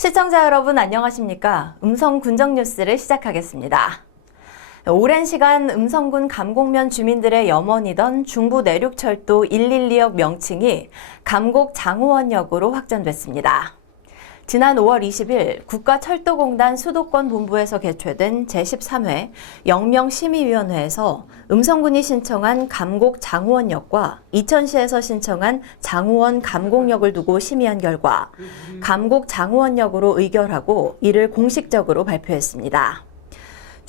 시청자 여러분 안녕하십니까? 음성군정 뉴스를 시작하겠습니다. 오랜 시간 음성군 감곡면 주민들의 염원이던 중부 내륙철도 112역 명칭이 감곡 장호원역으로 확정됐습니다. 지난 5월 20일 국가철도공단 수도권 본부에서 개최된 제13회 영명심의위원회에서 음성군이 신청한 감곡 장호원역과 이천시에서 신청한 장호원 감곡역을 두고 심의한 결과 감곡 장호원역으로 의결하고 이를 공식적으로 발표했습니다.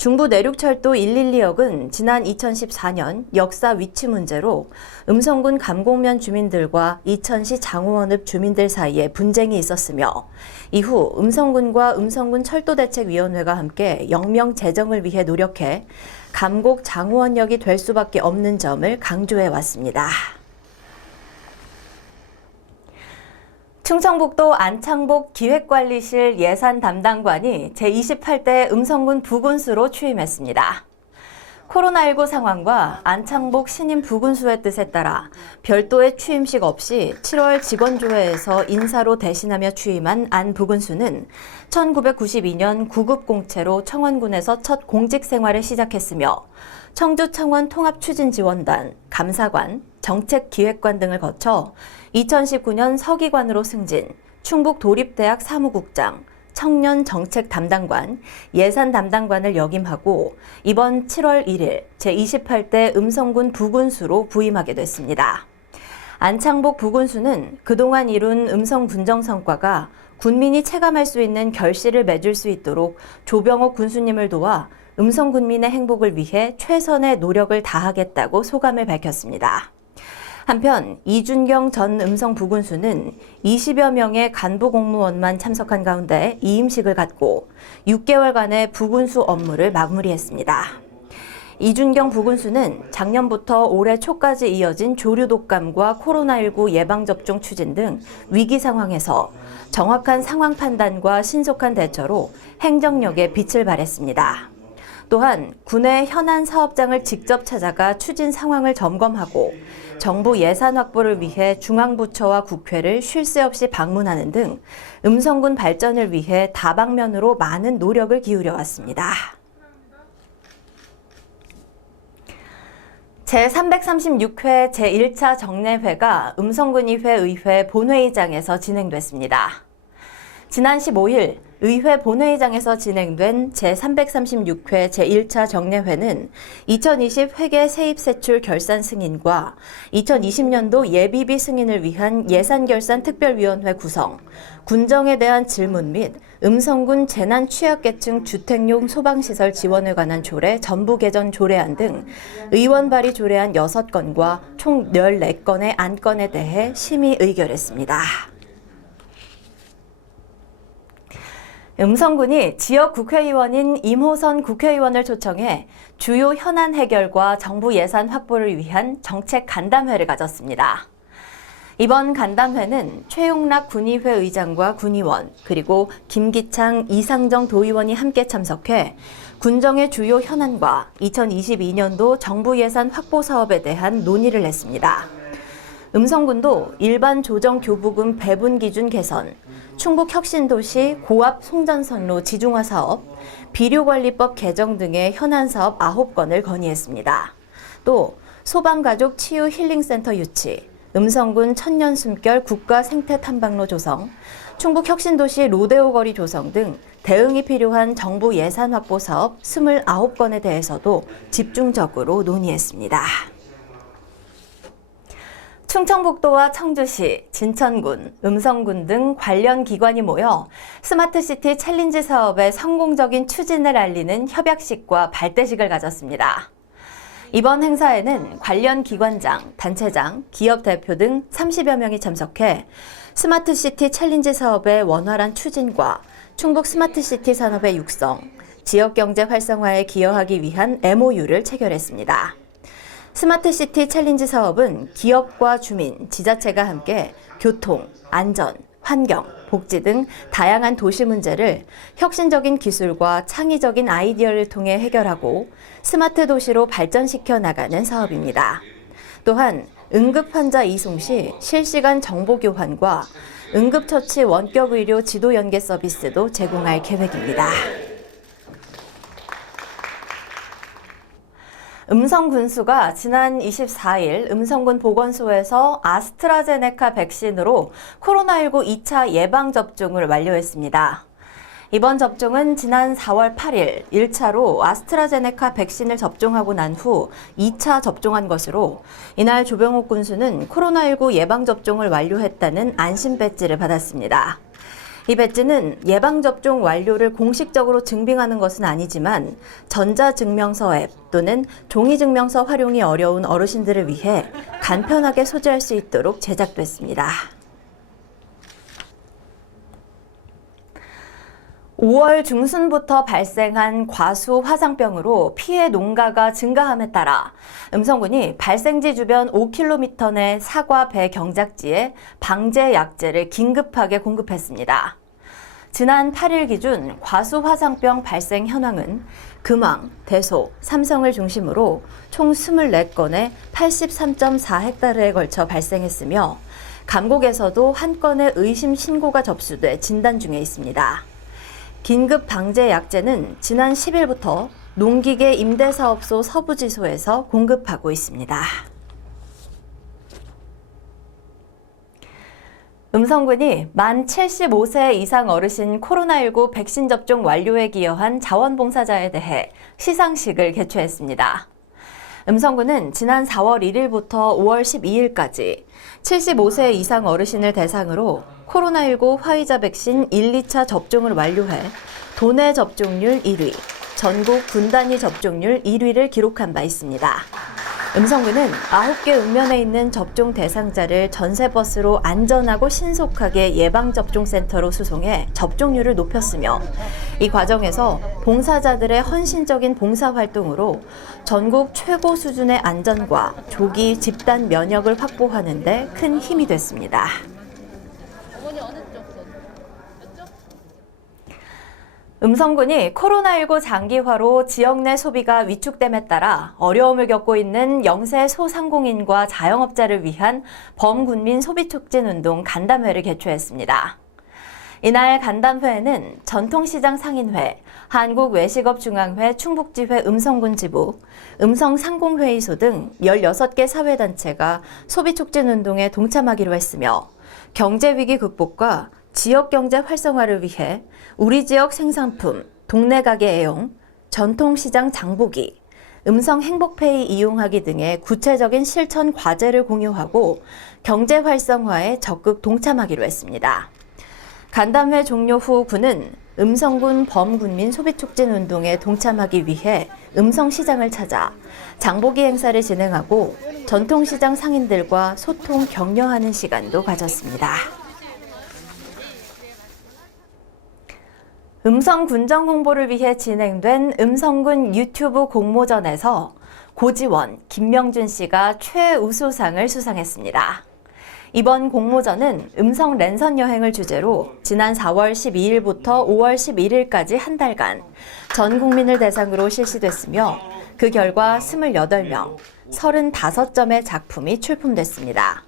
중부 내륙철도 112역은 지난 2014년 역사 위치 문제로 음성군 감곡면 주민들과 이천시 장호원읍 주민들 사이에 분쟁이 있었으며 이후 음성군과 음성군 철도대책위원회가 함께 영명 제정을 위해 노력해 감곡 장호원역이 될 수밖에 없는 점을 강조해 왔습니다. 충청북도 안창복 기획관리실 예산 담당관이 제28대 음성군 부군수로 취임했습니다. 코로나19 상황과 안창복 신임 부군수의 뜻에 따라 별도의 취임식 없이 7월 직원조회에서 인사로 대신하며 취임한 안 부군수는 1992년 구급공채로 청원군에서 첫 공직 생활을 시작했으며 청주청원 통합추진지원단, 감사관, 정책기획관 등을 거쳐 2019년 서기관으로 승진, 충북도립대학 사무국장, 청년정책담당관, 예산담당관을 역임하고 이번 7월 1일 제28대 음성군 부군수로 부임하게 됐습니다. 안창복 부군수는 그동안 이룬 음성군정 성과가 군민이 체감할 수 있는 결실을 맺을 수 있도록 조병옥 군수님을 도와 음성군민의 행복을 위해 최선의 노력을 다하겠다고 소감을 밝혔습니다. 한편 이준경 전 음성 부군수는 20여 명의 간부 공무원만 참석한 가운데 이임식을 갖고 6개월간의 부군수 업무를 마무리했습니다. 이준경 부군수는 작년부터 올해 초까지 이어진 조류 독감과 코로나19 예방접종 추진 등 위기 상황에서 정확한 상황 판단과 신속한 대처로 행정력에 빛을 발했습니다. 또한 군의 현안 사업장을 직접 찾아가 추진 상황을 점검하고 정부 예산 확보를 위해 중앙부처와 국회를 쉴 새 없이 방문하는 등 음성군 발전을 위해 다방면으로 많은 노력을 기울여 왔습니다. 제336회 제1차 정례회가 음성군의회 의회 본회의장에서 진행됐습니다. 지난 15일 의회 본회의장에서 진행된 제336회 제1차 정례회는 2020 회계 세입 세출 결산 승인과 2020년도 예비비 승인을 위한 예산결산 특별위원회 구성, 군정에 대한 질문 및 음성군 재난 취약계층 주택용 소방시설 지원에 관한 조례 전부 개정 조례안 등 의원 발의 조례안 6건과 총 14건의 안건에 대해 심의 의결했습니다. 음성군이 지역 국회의원인 임호선 국회의원을 초청해 주요 현안 해결과 정부 예산 확보를 위한 정책 간담회를 가졌습니다. 이번 간담회는 최용락 군의회 의장과 군의원, 그리고 김기창, 이상정 도의원이 함께 참석해 군정의 주요 현안과 2022년도 정부 예산 확보 사업에 대한 논의를 했습니다. 음성군도 일반 조정 교부금 배분 기준 개선, 충북 혁신도시 고압 송전선로 지중화 사업, 비료관리법 개정 등의 현안 사업 9건을 건의했습니다. 또 소방가족 치유 힐링센터 유치, 음성군 천년 숨결 국가 생태 탐방로 조성, 충북 혁신도시 로데오 거리 조성 등 대응이 필요한 정부 예산 확보 사업 29건에 대해서도 집중적으로 논의했습니다. 충청북도와 청주시, 진천군, 음성군 등 관련 기관이 모여 스마트시티 챌린지 사업의 성공적인 추진을 알리는 협약식과 발대식을 가졌습니다. 이번 행사에는 관련 기관장, 단체장, 기업 대표 등 30여 명이 참석해 스마트시티 챌린지 사업의 원활한 추진과 충북 스마트시티 산업의 육성, 지역경제 활성화에 기여하기 위한 MOU를 체결했습니다. 스마트시티 챌린지 사업은 기업과 주민, 지자체가 함께 교통, 안전, 환경, 복지 등 다양한 도시 문제를 혁신적인 기술과 창의적인 아이디어를 통해 해결하고 스마트 도시로 발전시켜 나가는 사업입니다. 또한 응급 환자 이송 시 실시간 정보 교환과 응급처치 원격의료 지도 연계 서비스도 제공할 계획입니다. 음성군수가 지난 24일 음성군 보건소에서 아스트라제네카 백신으로 코로나19 2차 예방접종을 완료했습니다. 이번 접종은 지난 4월 8일 1차로 아스트라제네카 백신을 접종하고 난 후 2차 접종한 것으로 이날 조병옥 군수는 코로나19 예방접종을 완료했다는 안심 배지를 받았습니다. 이 배지는 예방접종 완료를 공식적으로 증빙하는 것은 아니지만 전자증명서 앱 또는 종이증명서 활용이 어려운 어르신들을 위해 간편하게 소지할 수 있도록 제작됐습니다. 5월 중순부터 발생한 과수 화상병으로 피해 농가가 증가함에 따라 음성군이 발생지 주변 5km 내 사과 배 경작지에 방제 약제를 긴급하게 공급했습니다. 지난 8일 기준 과수 화상병 발생 현황은 금왕, 대소, 삼성을 중심으로 총 24건의 83.4헥타르에 걸쳐 발생했으며 감곡에서도 한 건의 의심 신고가 접수돼 진단 중에 있습니다. 긴급 방제 약제는 지난 10일부터 농기계 임대사업소 서부지소에서 공급하고 있습니다. 음성군이 만 75세 이상 어르신 코로나19 백신 접종 완료에 기여한 자원봉사자에 대해 시상식을 개최했습니다. 음성군은 지난 4월 1일부터 5월 12일까지 75세 이상 어르신을 대상으로 코로나19 화이자 백신 1, 2차 접종을 완료해 도내 접종률 1위, 전국 군 단위 접종률 1위를 기록한 바 있습니다. 음성군은 9개 읍면에 있는 접종 대상자를 전세버스로 안전하고 신속하게 예방접종센터로 수송해 접종률을 높였으며 이 과정에서 봉사자들의 헌신적인 봉사활동으로 전국 최고 수준의 안전과 조기 집단 면역을 확보하는 데 큰 힘이 됐습니다. 음성군이 코로나19 장기화로 지역 내 소비가 위축됨에 따라 어려움을 겪고 있는 영세 소상공인과 자영업자를 위한 범군민 소비촉진운동 간담회를 개최했습니다. 이날 간담회에는 전통시장 상인회, 한국외식업중앙회 충북지회 음성군 지부, 음성상공회의소 등 16개 사회단체가 소비촉진운동에 동참하기로 했으며 경제위기 극복과 지역경제 활성화를 위해 우리 지역 생산품, 동네 가게 애용, 전통시장 장보기, 음성 행복페이 이용하기 등의 구체적인 실천 과제를 공유하고 경제 활성화에 적극 동참하기로 했습니다. 간담회 종료 후 군은 음성군 범군민 소비촉진운동에 동참하기 위해 음성시장을 찾아 장보기 행사를 진행하고 전통시장 상인들과 소통 격려하는 시간도 가졌습니다. 음성 군정 홍보를 위해 진행된 음성군 유튜브 공모전에서 고지원, 김명준 씨가 최우수상을 수상했습니다. 이번 공모전은 음성 랜선 여행을 주제로 지난 4월 12일부터 5월 11일까지 한 달간 전 국민을 대상으로 실시됐으며 그 결과 28명, 35점의 작품이 출품됐습니다.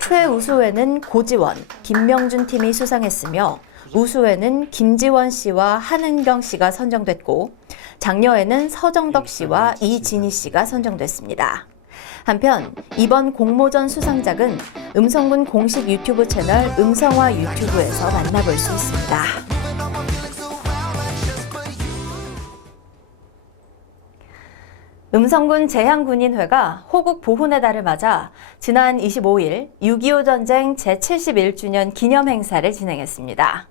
최우수에는 고지원, 김명준 팀이 수상했으며 우수에는 김지원 씨와 한은경 씨가 선정됐고 장려에는 서정덕 씨와 이진희 씨가 선정됐습니다. 한편 이번 공모전 수상작은 음성군 공식 유튜브 채널 음성화 유튜브에서 만나볼 수 있습니다. 음성군 제향군인회가 호국 보훈의 달을 맞아 지난 25일 6.25 전쟁 제71주년 기념 행사를 진행했습니다.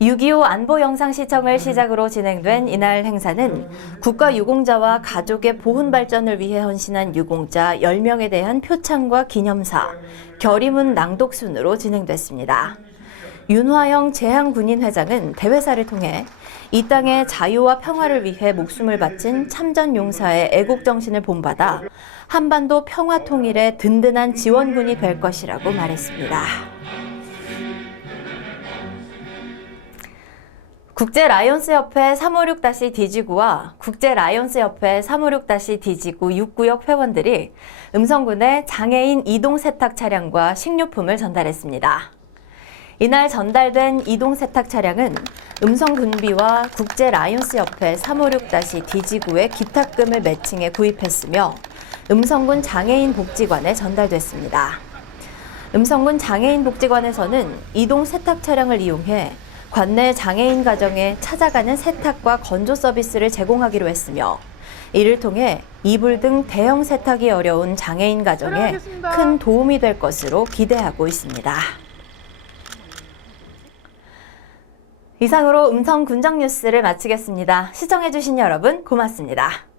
6.25 안보 영상 시청을 시작으로 진행된 이날 행사는 국가 유공자와 가족의 보훈 발전을 위해 헌신한 유공자 10명에 대한 표창과 기념사, 결의문 낭독 순으로 진행됐습니다. 윤화영 제향군인회장은 대회사를 통해 이 땅의 자유와 평화를 위해 목숨을 바친 참전 용사의 애국정신을 본받아 한반도 평화 통일의 든든한 지원군이 될 것이라고 말했습니다. 국제라이온스협회 356-D지구와 국제라이온스협회 356-D지구 6구역 회원들이 음성군에 장애인 이동 세탁 차량과 식료품을 전달했습니다. 이날 전달된 이동 세탁 차량은 음성군비와 국제라이온스협회 356-DG구의 기탁금을 매칭해 구입했으며 음성군 장애인 복지관에 전달됐습니다. 음성군 장애인 복지관에서는 이동 세탁 차량을 이용해 관내 장애인 가정에 찾아가는 세탁과 건조 서비스를 제공하기로 했으며 이를 통해 이불 등 대형 세탁이 어려운 장애인 가정에 큰 도움이 될 것으로 기대하고 있습니다. 이상으로 음성 군정 뉴스를 마치겠습니다. 시청해주신 여러분 고맙습니다.